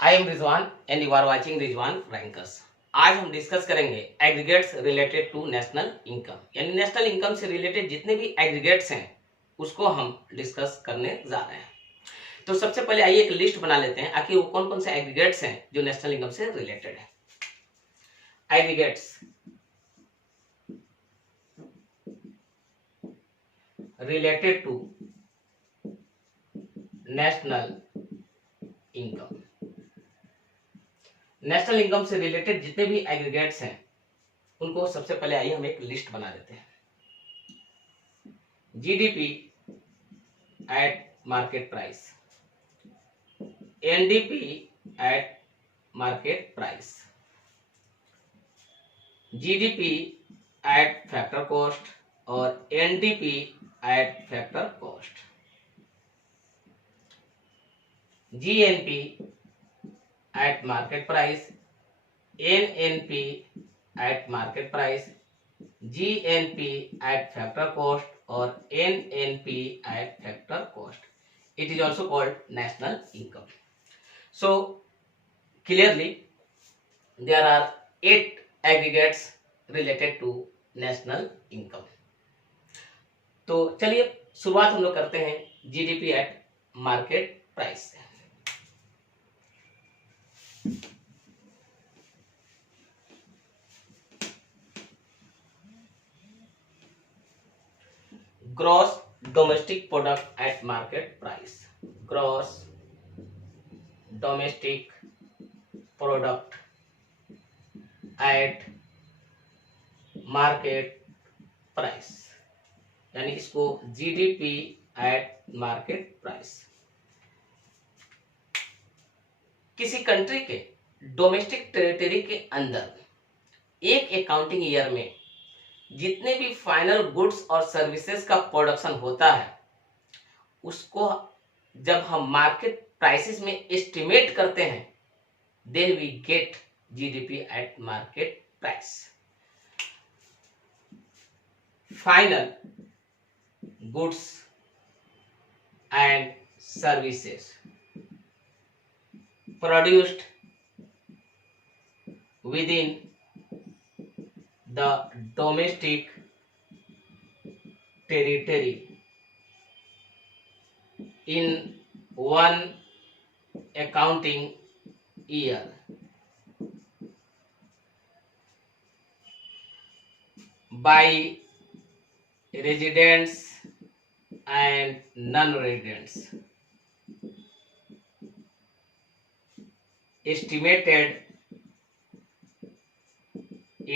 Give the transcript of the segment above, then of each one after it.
I am Rizwan and you are watching Rizwan rankers. आज हम discuss करेंगे aggregates related to national income, यानी national income से रिलेटेड जितने भी एग्रीगेट्स हैं उसको हम डिस्कस करने जा रहे हैं। तो सबसे पहले आइए एक लिस्ट बना लेते हैं आखिर वो कौन कौन से एग्रीगेट्स हैं जो नेशनल इनकम से रिलेटेड है। Aggregates related to national income. National income से रिलेटेड जितने भी एग्रीगेट्स हैं उनको सबसे पहले आइए हम एक लिस्ट बना देते हैं। GDP at market price, NDP at market price, GDP at factor cost और NDP at factor cost, GNP at market price, NNP at market price, GNP at factor cost और NNP at factor cost. It is also called national income. So clearly there are 8 aggregates related to national income. तो चलिए शुरुआत हम लोग करते हैं GDP at market price से। Gross domestic product at market price, gross domestic product at market price, यानी इसको जीडीपी एट मार्केट प्राइस। किसी कंट्री के डोमेस्टिक टेरिटरी के अंदर एक अकाउंटिंग ईयर में जितने भी फाइनल गुड्स और सर्विसेज का प्रोडक्शन होता है उसको जब हम मार्केट प्राइसेस में एस्टिमेट करते हैं then we get GDP at market price. Final goods and services produced within the domestic territory in one accounting year by residents and non-residents estimated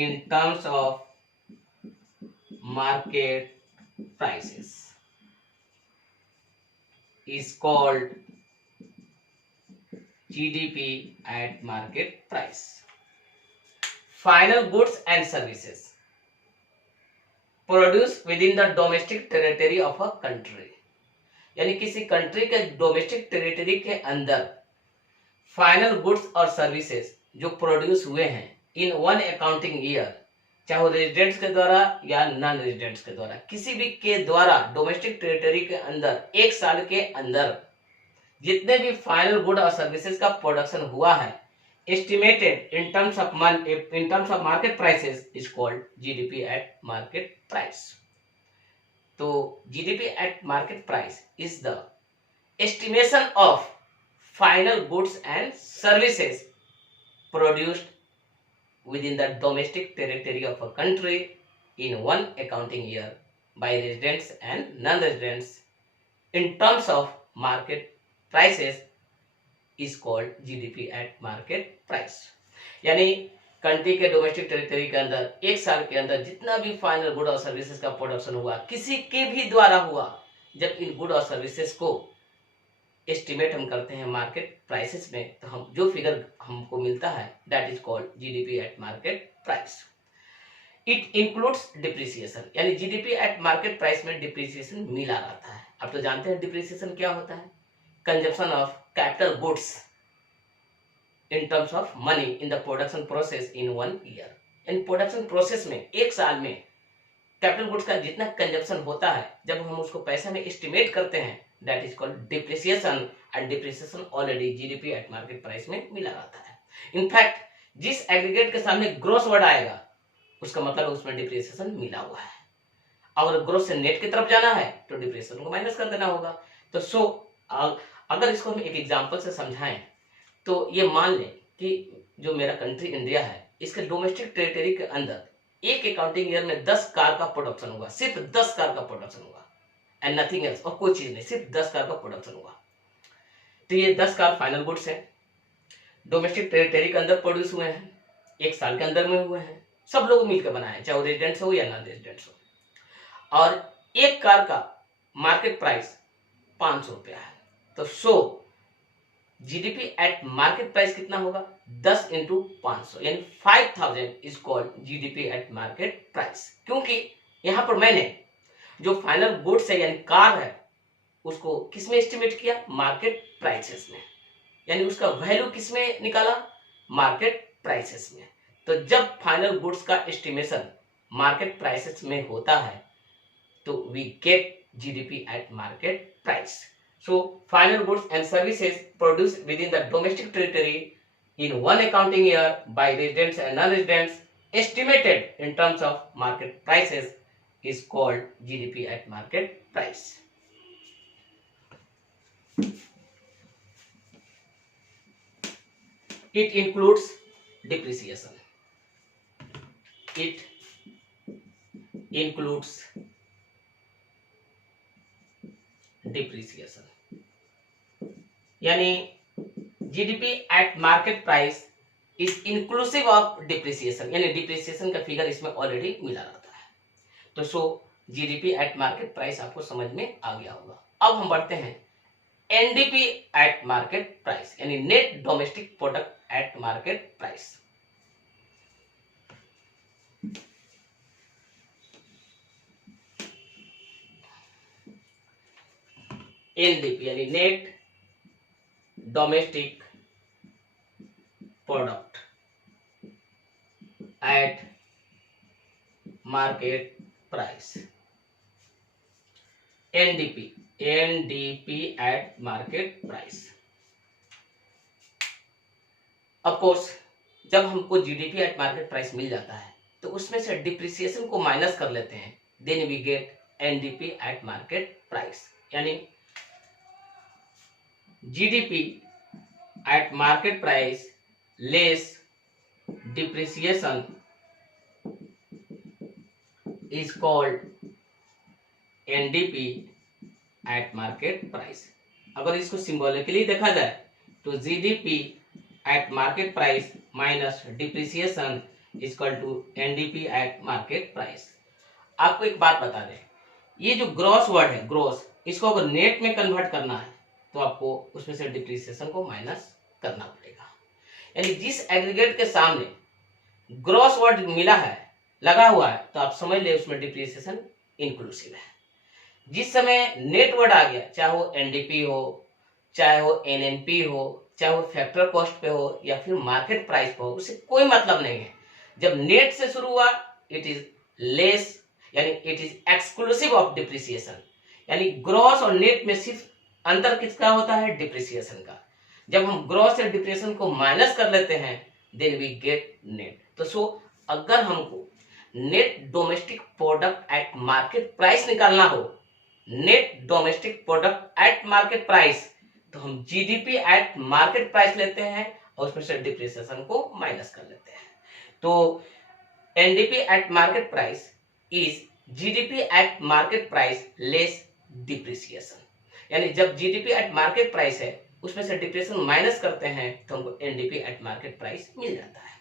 in terms of market prices is called GDP at market price. Final goods and services produced within the domestic territory of a country, यानी किसी country के domestic territory के अंदर final goods और services जो produce हुए हैं इन one accounting year, चाहे वो रेजिडेंट्स के द्वारा या नॉन रेजिडेंट्स के द्वारा, किसी भी के द्वारा डोमेस्टिक टेरिटरी के अंदर एक साल के अंदर जितने भी फाइनल गुड और सर्विसेज का प्रोडक्शन हुआ है estimated in terms of market prices is called GDP at market price. तो GDP at market price is the estimation of final goods and services produced within the domestic territory of a country in one accounting year by residents and non-residents in terms of market prices is called GDP at market price। यानी country के domestic territory के अंदर एक साल के अंदर जितना भी फाइनल गुड और सर्विसेज का प्रोडक्शन हुआ किसी के भी द्वारा हुआ, जब इन गुड और सर्विसेज को एस्टिमेट हम करते हैं मार्केट प्राइसेस में तो हम जो फिगर हमको मिलता है that is called GDP at market price. It includes depreciation, यानी जीडीपी एट मार्केट प्राइस में डिप्रिसिएशन मिला रहता है। आप तो जानते हैं डिप्रिसिएशन क्या होता है, consumption of capital goods in terms of money in the production process in one year. In production process में एक साल में कैपिटल गुड्स का जितना कंजप्शन होता है जब हम उसको पैसा में एस्टिमेट करते हैं that is called depreciation, and depreciation already GDP at market price में मिला रहता है। इनफैक्ट जिस एग्रीगेट के सामने ग्रॉस वर्ड आएगा उसका मतलब उसमें डिप्रिसिएशन मिला हुआ है। अगर ग्रोथ से नेट की तरफ जाना है तो डिप्रिसिएशन को माइनस कर देना होगा। तो अगर इसको हम एक एग्जांपल से समझाएं तो ये मान लें कि जो मेरा कंट्री इंडिया है, इसके डोमेस्टिक टेरिटरी के अंदर एक अकाउंटिंग ईयर में 10 कार का प्रोडक्शन होगा, सिर्फ 10 कार का प्रोडक्शन होगा एंड नथिंग एल्स, और कोई चीज नहीं, सिर्फ 10 कार का प्रोडक्शन होगा। तो ये 10 कार फाइनल गुड्स हैं, डोमेस्टिक टेरिटरी के अंदर प्रोड्यूस हुए हैं, एक साल के अंदर में हुए हैं, सब लोग मिलकर बनाए, चाहे वो रेजिडेंट्स हो या नॉन रेजिडेंट्स हो। और एक कार का मार्केट प्राइस 500 रुपया है। तो जीडीपी एट मार्केट प्राइस कितना होगा? 10 इंटू 500 यानी 5000 is called GDP at market price. क्योंकि यहां पर मैंने जो फाइनल गुड्स है यानी कार है उसको किसमें एस्टिमेट किया? मार्केट प्राइसेस में, यानी उसका वैल्यू किसमें निकाला? मार्केट प्राइसेस में। तो जब फाइनल गुड्स का एस्टिमेशन मार्केट प्राइसेस में होता है तो we get GDP at market price. So final goods and services produced within the domestic territory in one accounting year by residents and non-residents estimated in terms of market prices is called GDP at market price. It includes depreciation. It includes depreciation, यानी GDP at market price is inclusive of depreciation, यानी depreciation का figure इसमें already मिला रहता है। तो GDP at market price आपको समझ में आ गया होगा। अब हम बढ़ते हैं एनडीपी एट मार्केट प्राइस, यानी net domestic product at market price. NDP यानी net domestic product at market price. NDP at market price. Of course जब हमको जीडीपी एट मार्केट प्राइस मिल जाता है तो उसमें से डिप्रिसिएशन को माइनस कर लेते हैं, then we get NDP at market price, यानी GDP at market price less depreciation is called NDP at market price। अगर इसको सिंबॉलिकली देखा जाए तो GDP at market price minus depreciation is equal to NDP at market price। आपको एक बात बता दें, ये जो ग्रॉस वर्ड है, ग्रॉस, इसको अगर नेट में कन्वर्ट करना है तो आपको उसमें से डिप्रिसिएशन को माइनस करना पड़ेगा। यानी जिस एग्रीगेट के सामने ग्रॉस वर्ड मिला है, लगा हुआ है, तो आप समझ ले उसमें डिप्रिसिएशन इंक्लूसिव है। जिस समय नेट वर्ड आ गया, चाहे वो एनडीपी हो, चाहे वो एनएनपी हो, चाहे वो फैक्टर कॉस्ट पे हो या फिर मार्केट प्राइस पे हो, उससे कोई मतलब नहीं है। जब नेट से शुरू हुआ इट इज लेस, यानी it is exclusive of depreciation, यानी ग्रॉस और नेट में सिर्फ अंतर किसका होता है? डिप्रिसिएशन का। जब हम ग्रॉस से डिप्रिसिएशन को माइनस कर लेते हैं देन वी गेट नेट। तो अगर हमको net domestic product at market price निकालना हो, net domestic product at market price, तो हम जीडीपी एट मार्केट प्राइस लेते हैं और उसमें से डिप्रिसिएशन को माइनस कर लेते हैं। तो NDP at market price is GDP at market price less depreciation, यानी जब जीडीपी एट मार्केट प्राइस है उसमें से डिप्रिसिएशन माइनस करते हैं तो हमको एनडीपी एट मार्केट प्राइस मिल जाता है।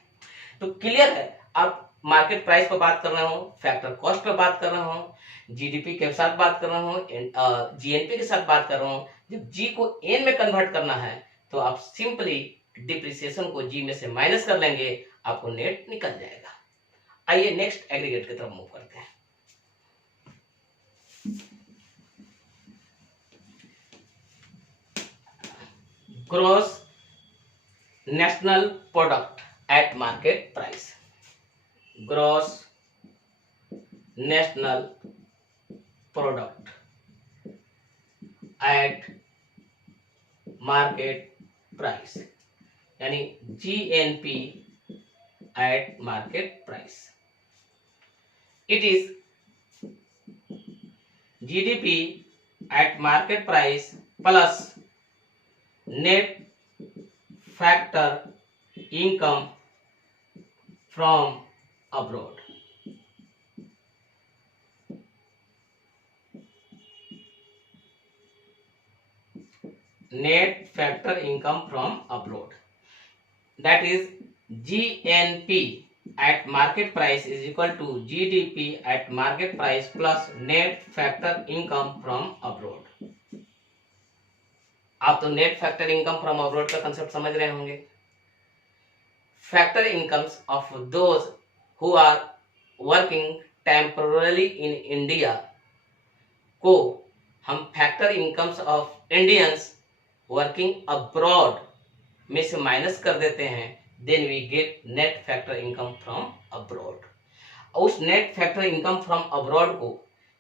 तो क्लियर है, आप मार्केट प्राइस पर बात कर रहे हो, फैक्टर कॉस्ट पर बात कर रहे हो, जीडीपी के साथ बात कर रहे हो, जीएनपी के साथ बात कर रहे हो, जब जी को एन में कन्वर्ट करना है तो आप सिंपली डिप्रिसिएशन को जी में से माइनस कर लेंगे, आपको नेट निकल जाएगा। आइए नेक्स्ट एग्रीगेट की तरफ मूव करते हैं। Gross national product at market price. Gross national product at market price, यानी GNP at market price. It is GDP eight market price plus net factor income from abroad. Net factor income from abroad, that is GNP at market price is equal to GDP at market price plus net factor income from abroad। आप तो net factor income from abroad का concept समझ रहे होंगे। Factor incomes of those who are working temporarily in India को हम factor incomes of Indians working abroad में से माइनस कर देते हैं, then we get net factor income from abroad. उस net factor income from abroad को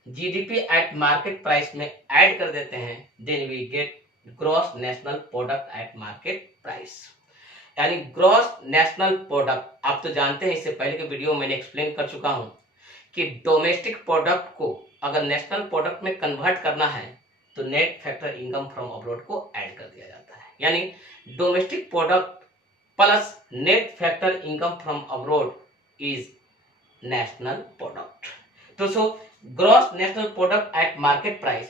जीडीपी एट मार्केट प्राइस में ऐड कर देते हैं, then we get gross national product at market price. यानी ग्रॉस नेशनल प्रोडक्ट आप तो जानते हैं, इससे पहले के वीडियो में मैंने एक्सप्लेन कर चुका हूं कि डोमेस्टिक प्रोडक्ट को अगर नेशनल प्रोडक्ट में कन्वर्ट करना है तो net factor income from abroad को ऐड कर दिया जाता है। यानी domestic product plus net factor income from abroad is national product. तो so gross national product at market price,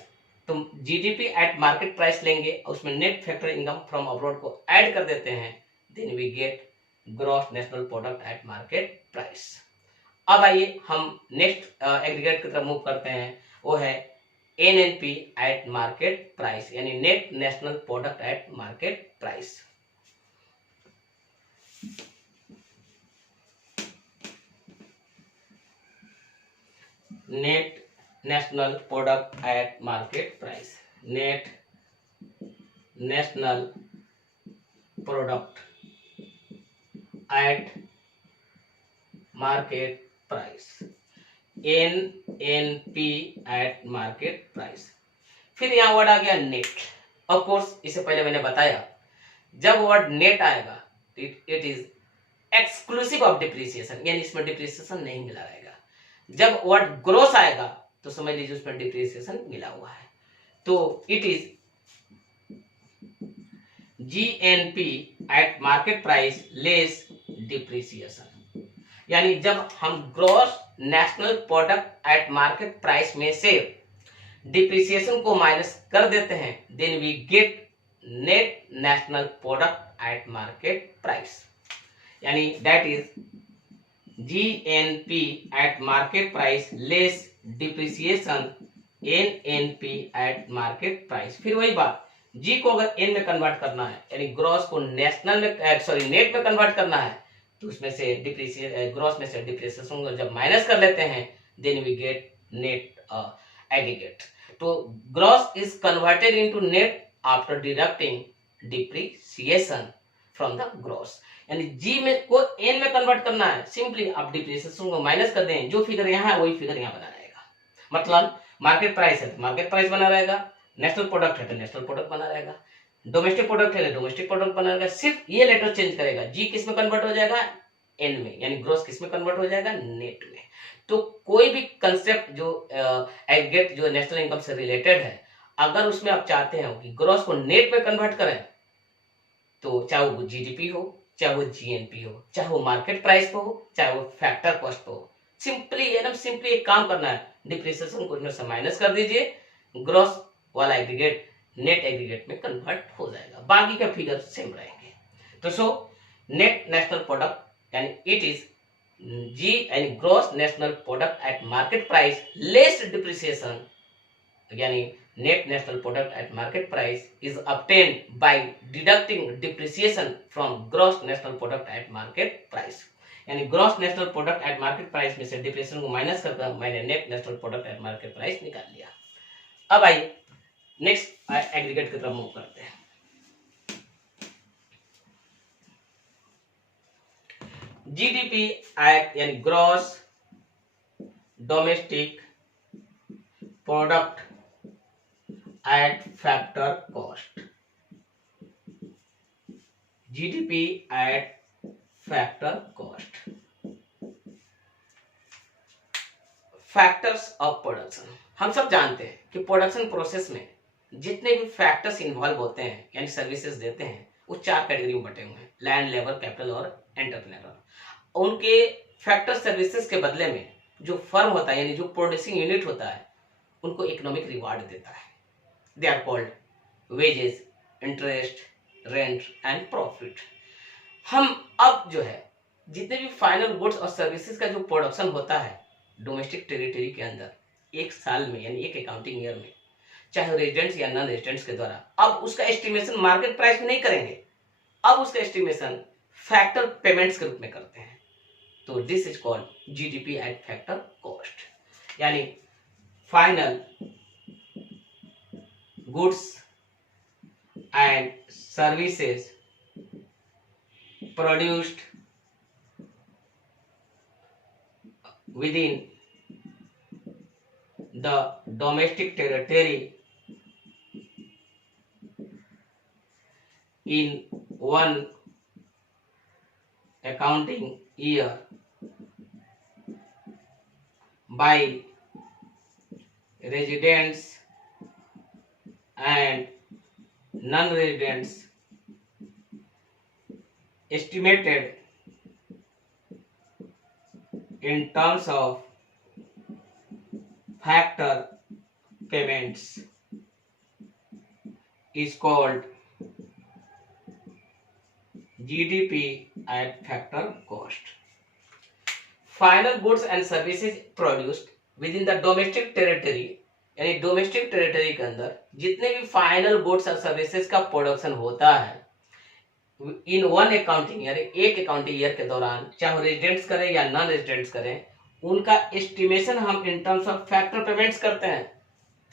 तो जीडीपी एट मार्केट प्राइस लेंगे, उसमें net factor income from abroad को ऐड कर देते हैं, then we get gross national product at market price. अब आइए हम नेक्स्ट एग्रीगेट की तरफ मूव करते हैं, वो है NNP एट मार्केट प्राइस, यानी net national product at market price. Net national product at market price, net national product at market price, NNP at market price. फिर यहां वर्ड आ गया नेट। ऑफ कोर्स इससे पहले मैंने बताया, जब वर्ड नेट आएगा it is exclusive of depreciation, यानी इसमें डिप्रिसिएशन नहीं मिला रहेगा। जब वर्ड ग्रोस आएगा तो समझ लीजिए उसमें डिप्रिसिएशन मिला हुआ है। तो it is GNP at market price less depreciation, यानी जब हम gross national product at market price में से डिप्रिसिएशन को माइनस कर देते हैं, then we get net national product at market price, यानी that is GNP at market price less depreciation NNP at market price. फिर वही बात, जी को अगर एन में कन्वर्ट करना है, यानी ग्रॉस को नेशनल में सॉरी नेट में कन्वर्ट करना है, तो उसमें से डिप्रिसिएशन ग्रॉस में से डिप्रिसिएशन को जब माइनस कर लेते हैं, then we get net aggregate. तो gross is converted into net after deducting depreciation from the gross, यानी जी में को एन में कन्वर्ट करना है, सिंपली आप डिप्रिसिएशन को माइनस कर दें, जो फिगर यहाँ है वही फिगर यहाँ बना रहेगा। मतलब मार्केट प्राइस है तो मार्केट प्राइस बना रहेगा, नेशनल प्रोडक्ट है तो नेशनल प्रोडक्ट बना रहेगा, डोमेस्टिक प्रोडक्ट है तो डोमेस्टिक प्रोडक्ट बना रहेगा। सिर्फ ये लेटर चेंज करेगा, जी किस में कन्वर्ट हो जाएगा, एन में, यानी ग्रॉस किस में कन्वर्ट हो जाएगा, नेट में। तो कोई भी कंसेप्ट जो एग्रीगेट जो नेशनल इनकम से रिलेटेड है, अगर उसमें आप चाहते हैं कि ग्रॉस को नेट में कन्वर्ट करें, तो चाहे वो जीडीपी हो, चाहे वो जीएनपी हो, चाहे वो मार्केट प्राइस पे हो, चाहे वो फैक्टर कॉस्ट पे हो, सिंपली एकदम सिंपली एक काम करना है, डिप्रिसिएशन को इसमें से माइनस कर दीजिए, ग्रॉस वाला एग्रीगेट नेट एग्रीगेट में कन्वर्ट हो जाएगा, बाकी का फिगर सेम रहेंगे। तो सो नेट नेशनल प्रोडक्ट यानी इट इज जी यानी gross national product at market price less depreciation, यानी net national product at market price is obtained by deducting depreciation from gross national product at market price, यानी gross national product at market price में से depreciation को minus करके मैंने net national product at market price निकाल लिया। अब आइए नेक्स्ट एग्रीगेट की तरफ मूव करते हैं। जीडीपी एट यानी gross domestic product at factor cost, GDP at factor cost. Factors of production, हम सब जानते हैं कि प्रोडक्शन प्रोसेस में जितने भी फैक्टर्स इन्वॉल्व होते हैं यानी सर्विसेज देते हैं वो 4 कैटेगरी में बटे हुए हैं, लैंड, लेबर, कैपिटल और एंटरप्रेन्योर। उनके फैक्टर सर्विसेज के बदले में जो फर्म होता है यानी जो प्रोड्यूसिंग यूनिट होता है उनको इकोनॉमिक रिवार्ड देता है। They are called wages, interest, rent and profit. हम अब जो है जितने भी फाइनल गुड्स और सर्विसेज का जो प्रोडक्शन होता है डोमेस्टिक टेरिटरी के अंदर एक साल में यानी एक अकाउंटिंग ईयर में, चाहे रेजिडेंट्स या नॉन रेजिडेंट्स के द्वारा, अब उसका एस्टिमेशन मार्केट प्राइस में नहीं करेंगे, अब उसका एस्टिमेशन फैक्टर पेमेंट्स के रूप में करते हैं। तो this is called GDP at factor cost, यानी final goods and services produced within the domestic territory in one accounting year by residents and non-residents estimated in terms of factor payments is called GDP at factor cost. Final goods and services produced within the domestic territory, यानी domestic territory के अंदर जितने भी final goods और services का production होता है इन one accounting year, एक अकाउंटिंग ईयर के दौरान, चाहे रेजिडेंट्स करें या नॉन रेजिडेंट्स करें, उनका एस्टिमेशन हम इन टर्म्स ऑफ फैक्टर पेमेंट्स करते हैं।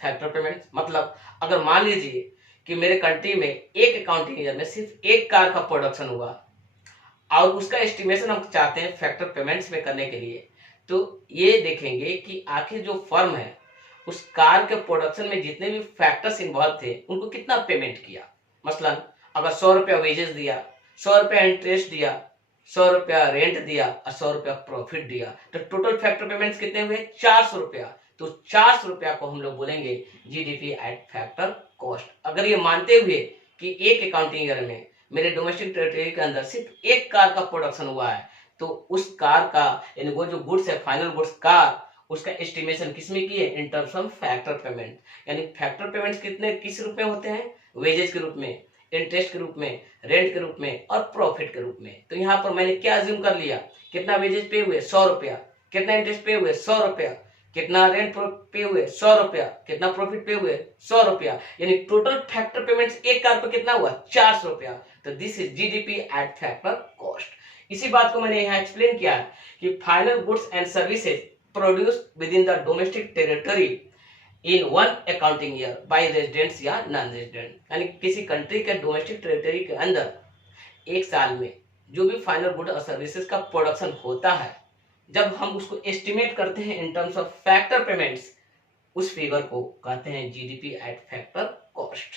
फैक्टर पेमेंट्स मतलब अगर मान लीजिए कि मेरे कंट्री में एक अकाउंटिंग ईयर में सिर्फ एक कार का प्रोडक्शन हुआ और उसका एस्टिमेशन हम चाहते हैं फैक्टर पेमेंट्स में करने के लिए, तो ये देखेंगे कि आखिर जो फर्म है उस कार के प्रोडक्शन में जितने भी फैक्टर्स इन्वॉल्व थे उनको कितना पेमेंट किया। मसलन अगर 100 रुपया वेजेस दिया, 100 रुपया इंटरेस्ट दिया, 100 रुपया रेंट दिया और 100 रुपया प्रॉफिट दिया, तो टोटल फैक्टर पेमेंट्स कितने हुए? 400 रुपया। तो 400 रुपया को हम लोग बोलेंगे जीडीपी एट फैक्टर कॉस्ट। अगर ये मानते हुए कि एक अकाउंटिंग ईयर में मेरे डोमेस्टिक टेरिटरी के अंदर सिर्फ एक कार का प्रोडक्शन हुआ है, तो उस कार का यानी वो जो गुड्स है फाइनल गुड्स कार, उसका एस्टिमेशन किसमें किए? इन टर्म्स ऑफ फैक्टर पेमेंट। यानी फैक्टर पेमेंट्स कितने किस रूप में होते हैं? वेजेस के रूप में, इंटरेस्ट के रूप में, रेंट के रूप में और प्रॉफिट के रूप में। तो यहाँ पर मैंने क्या अज्यूम कर लिया? कितना वेजेस पे हुए? 100 रुपया। कितना इंटरेस्ट पे हुए? 100 रुपया। कितना रेंट पे हुए? 100 रुपया। कितना प्रॉफिट पे हुए? 100 रुपया। यानी टोटल फैक्टर पेमेंट्स एक कार पर कितना हुआ? 400 रुपया। तो this is GDP at factor cost. इसी बात को मैंने यहाँ एक्सप्लेन किया कि final goods and services produced within the domestic territory in one accounting year by residents या नॉन रेजिडेंट, यानी किसी कंट्री के डोमेस्टिक टेरिटरी के अंदर एक साल में जो भी फाइनल गुड और सर्विसेज का प्रोडक्शन होता है, जब हम उसको एस्टिमेट करते हैं in terms of factor payments, उस फिगर को कहते हैं जीडीपी एट फैक्टर कॉस्ट।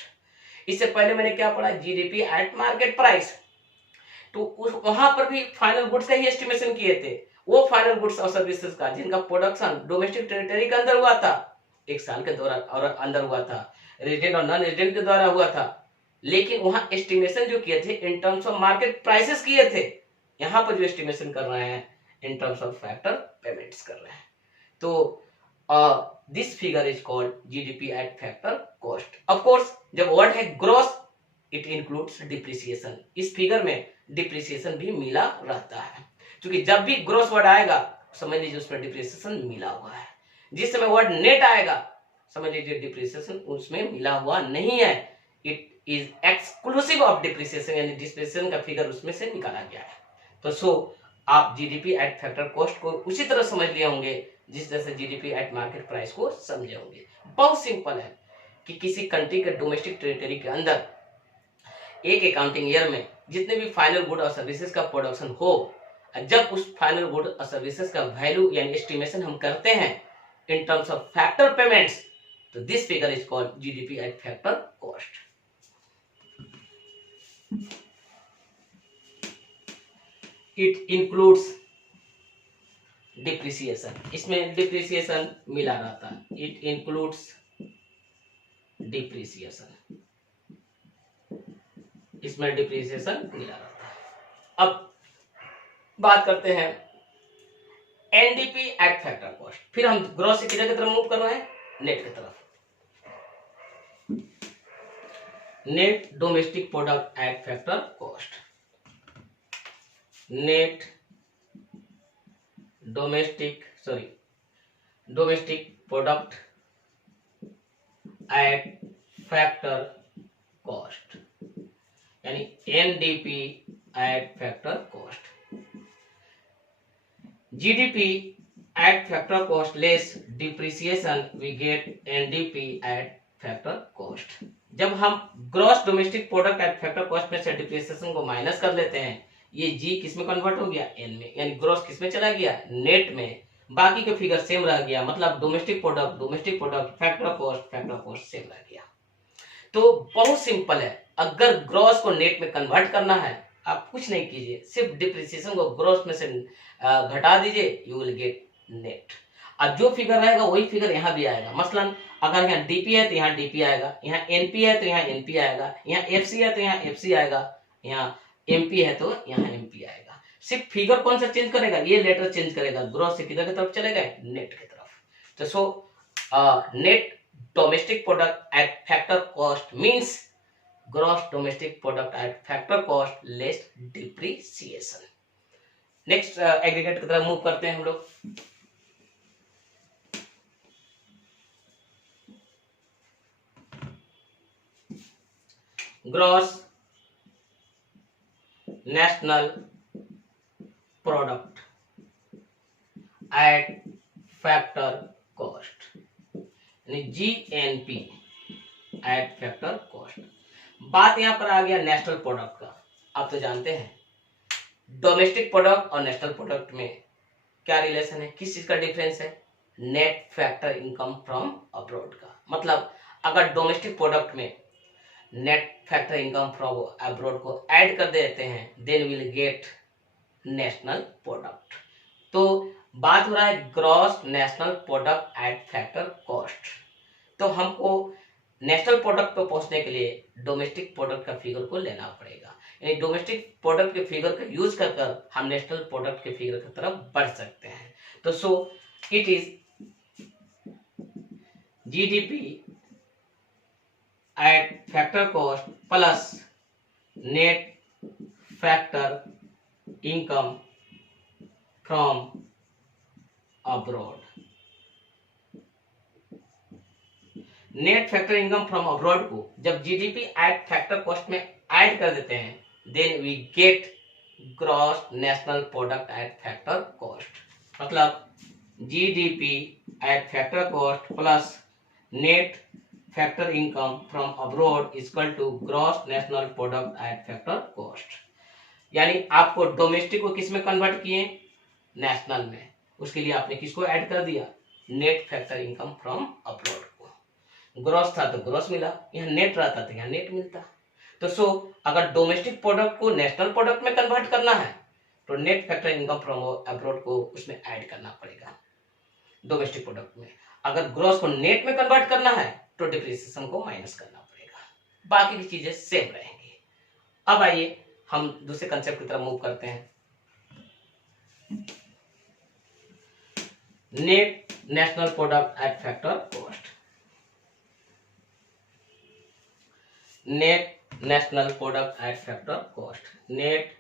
इससे पहले मैंने क्या पढ़ा? GDP at market price. तो वहां पर भी फाइनल गुड्स का ही एस्टिमेशन किए थे, वो फाइनल गुड्स और सर्विसेज का जिनका प्रोडक्शन डोमेस्टिक टेरिटरी के अंदर हुआ था, एक साल के दौरान और अंदर हुआ था, रेजिडेंट और नॉन रेजिडेंट के द्वारा हुआ था, लेकिन वहां एस्टिमेशन जो किए थे इन टर्म्स ऑफ मार्केट प्राइसेस किए थे। यहां पर जो एस्टिमेशन कर रहे हैं in terms of factor payments कर रहे हैं। तो this figure is called GDP at factor cost. Of course जब वर्ड है ग्रॉस, इट इंक्लूड्स डिप्रिसिएशन। इस फिगर में डिप्रिसिएशन भी मिला रहता है, क्योंकि जब भी ग्रॉस वर्ड आएगा समझ लीजिए उसमें डिप्रिसिएशन मिला हुआ है। जिस समय वर्ड नेट आएगा समझ लीजिए डिप्रिसिएशन उसमें मिला हुआ नहीं है, it is exclusive of depreciation, यानी डिप्रिसिएशन का फिगर उसमें से निकाला गया है। तो सो आप जीडीपी एट फैक्टर कॉस्ट को उसी तरह समझ लिए होंगे जिस तरह से जीडीपी एट मार्केट प्राइस को समझे होंगे। बहुत सिंपल है कि किसी कंट्री के डोमेस्टिक टेरिटरी के अंदर एक अकाउंटिंग ईयर में जितने भी फाइनल गुड और सर्विसेज का प्रोडक्शन हो, जब उस फाइनल गुड और सर्विसेज का वैल्यू यानी एस्टिमेशन हम करते हैं in terms of factor payments, तो this figure is called GDP at factor cost. It includes depreciation, इसमें डिप्रिसिएशन मिला रहता है। इट इंक्लूड्स डिप्रिसिएशन, इसमें डिप्रिसिएशन मिला रहता है। अब बात करते हैं एनडीपी एट फैक्टर कॉस्ट। फिर हम ग्रॉस से किधर की तरफ मूव कर रहे हैं, नेट की तरफ। Net domestic product at factor cost, net domestic product at factor cost, यानी NDP at factor cost. GDP at factor cost less depreciation we get NDP at factor cost। जब हम gross domestic product at factor cost में से depreciation को minus कर लेते हैं, ये जी किस में कन्वर्ट हो गया, एन में, यानी ग्रॉस किस में चला गया, नेट में। बाकी के फिगर सेम रह गया, मतलब domestic product factor cost same रह गया। तो बहुत सिंपल है, अगर ग्रॉस को नेट में कन्वर्ट करना है, आप कुछ नहीं कीजिए, सिर्फ डिप्रिसिएशन को ग्रॉस में से घटा दीजिए, यू विल गेट नेट। अब जो फिगर रहेगा वही फिगर यहाँ भी आएगा। मसलन अगर यहाँ डीपी है तो यहाँ डीपी आएगा, यहाँ एनपी है तो यहाँ एनपी आएगा, यहाँ एफसी है तो यहाँ एफसी आएगा, यहाँ एमपी है तो यहाँ एमपी आएगा। सिर्फ फिगर कौन सा चेंज करेगा, ये लेटर चेंज करेगा, ग्रॉस से किधर की तरफ चलेगा, नेट की तरफ। तो so net domestic product at factor cost means gross domestic product at factor cost less depreciation. Next aggregate की तरफ मूव करते हैं हम लोग। Gross national product at factor cost, यानी जीएनपी एट फैक्टर कॉस्ट। बात यहां पर आ गया नेशनल प्रोडक्ट का। आप तो जानते हैं डोमेस्टिक प्रोडक्ट और नेशनल प्रोडक्ट में क्या रिलेशन है, किस चीज का डिफरेंस है, net factor income from abroad का। मतलब अगर डोमेस्टिक प्रोडक्ट में net factor income from abroad को ऐड कर देते हैं, then will get national product. तो बात हो रहा है gross national product at factor cost. तो हमको नेशनल प्रोडक्ट पर पहुंचने के लिए डोमेस्टिक प्रोडक्ट का फिगर को लेना पड़ेगा, यानी डोमेस्टिक प्रोडक्ट के फिगर का यूज कर हम नेशनल प्रोडक्ट के फिगर की तरफ बढ़ सकते हैं। तो so it is GDP at factor cost plus net factor income from abroad. Net factor income from abroad को जब जीडीपी एट फैक्टर कॉस्ट में ऐड कर देते हैं, then we get gross national product at factor cost. मतलब GDP at factor cost plus net factor income from abroad equal to gross national product at factor cost. यानी आपको domestic को किस में कन्वर्ट किए, नेशनल में, उसके लिए आपने किसको ऐड कर दिया, net factor income from abroad को। ग्रॉस था तो ग्रॉस मिला, यहाँ नेट रहता तो यहाँ नेट मिलता। तो सो अगर डोमेस्टिक प्रोडक्ट को नेशनल प्रोडक्ट में कन्वर्ट करना है तो net factor income from abroad को उसमें ऐड करना पड़ेगा डोमेस्टिक प्रोडक्ट में। अगर ग्रॉस को नेट में कन्वर्ट करना है तो डिप्रिसिएशन को माइनस करना पड़ेगा, बाकी की चीजें सेम रहेंगी। अब आइए हम दूसरे कंसेप्ट की तरफ मूव करते हैं। Net national product at factor cost. Net national product at factor cost, net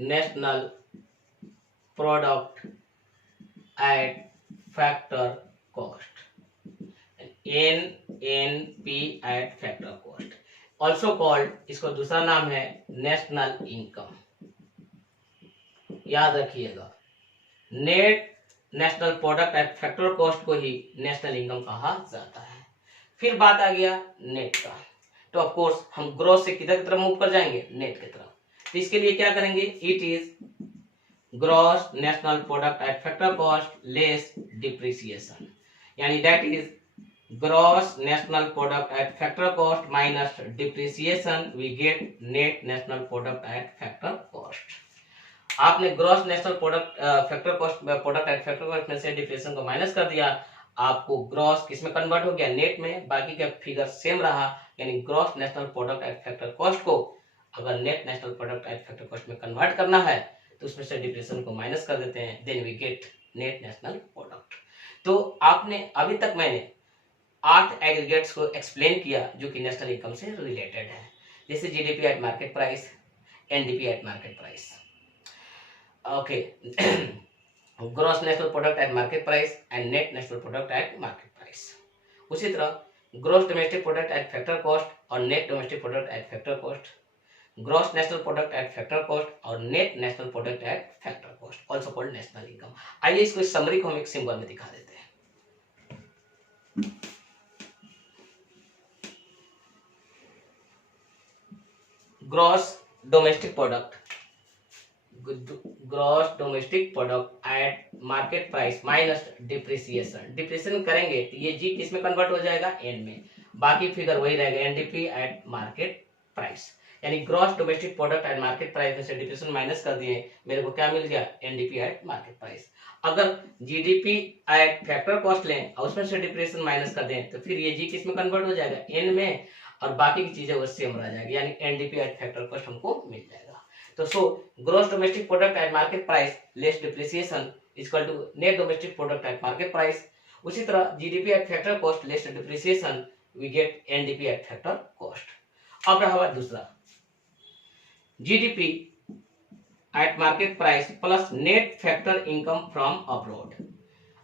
national product at factor cost, NNP eight factor cost, also called, इसको दूसरा नाम है नेशनल इनकम। याद रखिएगा, net national product at factor cost को ही national income कहा जाता है। फिर बात आ गया नेट का, तो ऑफ कोर्स हम ग्रॉस से किधर की तरफ मूव कर जाएंगे, नेट की तरफ। तो इसके लिए क्या करेंगे, it is gross national product at factor cost less depreciation, यानी that is gross national product at factor cost minus depreciation, we get net national product at factor cost. आपने gross national product factor cost product at factor cost में से depreciation को minus कर दिया, आपको gross किसमें convert हो गया, नेट में, बाकी का फिगर सेम रहा। यानी gross national product at factor cost को अगर net national product at factor cost में कन्वर्ट करना है तो उसमें से डिप्रिसिएशन को माइनस कर देते हैं, then we get net national product. तो आपने अभी तक मैंने 8 एग्रीगेट्स को एक्सप्लेन किया जो कि नेशनल इनकम से रिलेटेड है, जैसे GDP at market price, NDP at market price, okay, gross national product at market price and net national product at market price. उसी तरह gross domestic product at factor cost और net domestic product at factor cost, gross national product at factor cost और net national product at factor cost, also called national income. आइए इसको summary को हम एक symbol में दिखा देते हैं। Gross domestic product, gross domestic product at market price minus depreciation, depreciation करेंगे तो ये जी किस में कन्वर्ट हो जाएगा, एन में, बाकी फिगर वही रहेगा, एनडीपी एट मार्केट प्राइस। यानी gross domestic product at market price में से डिप्रिसिएशन माइनस कर दिए, मेरे को क्या मिल गया, एनडीपी एट मार्केट प्राइस। अगर जीडीपी एट फैक्टर कॉस्ट लें और उसमें से डिप्रिसिएशन माइनस कर दें तो फिर ये जी किस में कन्वर्ट हो जाएगा, एन में, और बाकी की चीजें वो सेम रह जाएगी, यानी एनडीपी एट फैक्टर कॉस्ट हमको मिल जाएगा। तो so gross domestic product at market price less depreciation equal to net domestic product at market price. उसी तरह GDP at factor cost less depreciation, we get NDP at factor cost. अब रहा दूसरा, GDP at market price plus net factor income from abroad.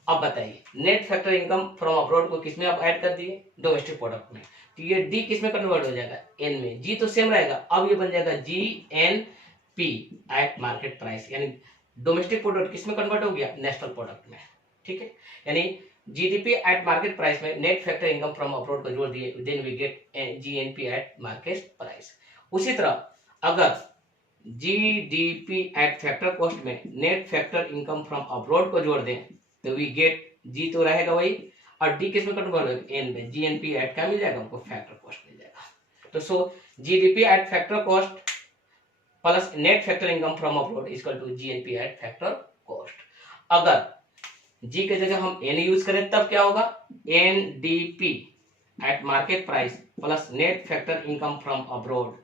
अब बताइए, net factor income from abroad को किसमें आप ऐड कर दिए, डोमेस्टिक प्रोडक्ट में, तो ये डी किसमें कन्वर्ट हो जाएगा, एन में, जी तो सेम रहेगा, अब ये बन जाएगा G N P at market price, यानी डोमेस्टिक प्रोडक्ट किसमें कन्वर्ट हो गया, नेशनल प्रोडक्ट में, ठीक है। यानी जीडीपी एट मार्केट प्राइस में net factor income from abroad को जोड़ दिए, then we get GNP at market price. उसी तरह अगर जीडीपी एट फैक्टर कॉस्ट में net factor income from abroad को जोड़ दें तो वी गेट, जी तो रहेगा वही, और डी किसमें कन्वर्ट होगा, एन में, जीएनपी एट क्या मिल जाएगा हमको, फैक्टर कॉस्ट मिल जाएगा। तो so GDP at factor cost plus net factor income from abroad equal to GNP at factor cost. अगर जी के जगह हम एन यूज करें तब क्या होगा, NDP at market price plus net factor income from abroad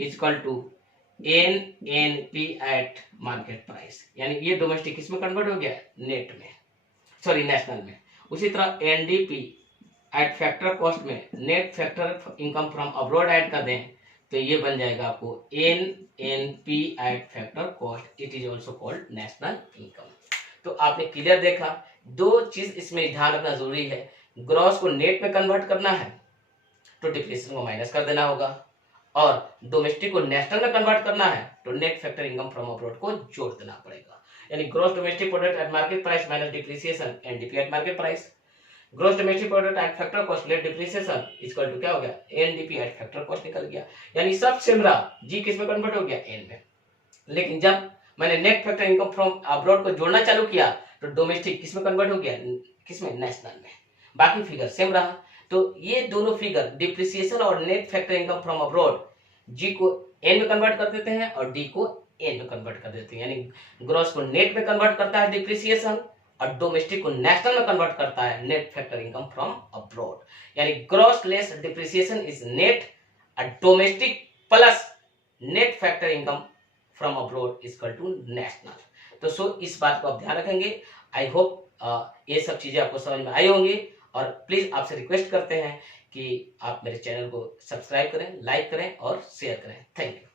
equal to NNP at market price, यानी ये डोमेस्टिक किसमें कन्वर्ट हो गया, नेट में, सॉरी नेशनल में। उसी तरह एनडीपी एट फैक्टर कॉस्ट में net factor income from abroad add कर दें तो ये बन जाएगा आपको NNP eight factor cost, it is also called national income. तो आपने क्लियर देखा, दो चीज इसमें ध्यान रखना जरूरी है, ग्रॉस को नेट में कन्वर्ट करना है तो डिप्रिसिएशन को माइनस कर देना होगा, और डोमेस्टिक को नेशनल में कन्वर्ट करना है तो net factor income from abroad को जोड़ देना पड़ेगा। यानी gross domestic product at market price minus depreciation, NDP at market price, gross domestic product at factor cost less depreciation equal to क्या हो गया, एनडीपी एट फैक्टर कॉस्ट निकल गया। यानी सब सेम रहा, जी किस में कन्वर्ट हो गया, एन में, लेकिन जब मैंने net factor income from abroad को जोड़ना चालू किया तो डोमेस्टिक किस में कन्वर्ट हो गया, किसमें, नेशनल में, बाकी फिगर सेम रहा। तो ये दोनों फिगर डिप्रिसिएशन और net factor income from abroad, G को एन में कन्वर्ट कर देते हैं और डी को एन में कन्वर्ट कर देते हैं। यानी ग्रॉस को नेट में कन्वर्ट करता है डिप्रिसिएशन, और डोमेस्टिक को नेशनल में कन्वर्ट करता है net factor income from abroad. यानी gross less depreciation is net, domestic plus net factor income from abroad equal to national. तो सो इस बात को आप ध्यान रखेंगे। आई होप ये सब चीजें आपको समझ में आई होंगी, और प्लीज आपसे रिक्वेस्ट करते हैं कि आप मेरे चैनल को सब्सक्राइब करें, लाइक करें और शेयर करें। Thank you.